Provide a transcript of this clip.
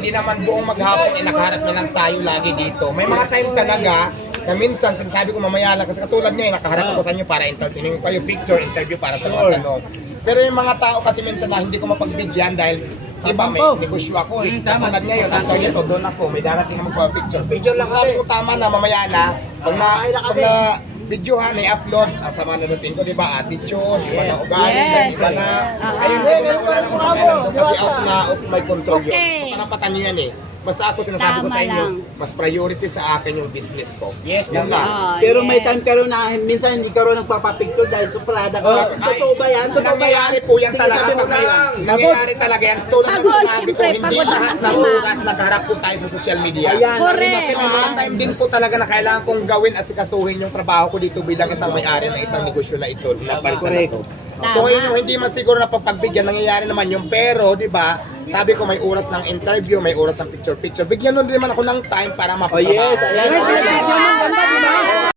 Hindi naman buong maghapon ay nakaharap na lang tayo lagi dito. May mga time talaga na minsan sinasabi ko mamaya lang kasi katulad niya nakaharap ako sa inyo para entertaining kayo, picture, interview para sa mga tanong. Pero yung mga tao kasi minsan na hindi ko mapagbigyan dahil iba may negosyo ako eh. Katulad ngayon, after nito, doon ako, may darating na magpa-picture. Picture lang sabi ko tama na mamaya na, pag na videohan, i-upload, ang sama na natin ko, di ba? Attitude, iba na ugali, iba na. Ayun, wala na akong pakialam kasi out na of my control yun. So, karapatan nyo yan eh. Basta ako sinasabi ko sa inyo, mas priority sa akin yung business ko. Yes, yan lang. Pero may time ka rin na minsan hindi ka rin nagpapapicture dahil suprada ka. Totoo ba yan? Totoo ba yan? Nangyayari po yan talaga. Nangyayari talaga yan. Tulad ng sinabi ko, hindi lahat ng oras nagharap po tayo sa social media. Kasi may mga time din po talaga na kailangan kong gawin asikasuhin yung trabaho ko dito bilang isang may-ari ng isang negosyo na ito, na parisan na ito. So ngayon, hindi man siguro na papagbigyan, nangyayari naman yung pero, di ba? Sabi ko may oras ng interview, may oras ng picture-picture. Bigyan nun din naman ako ng time para mapatrabaho. Yes, ayan.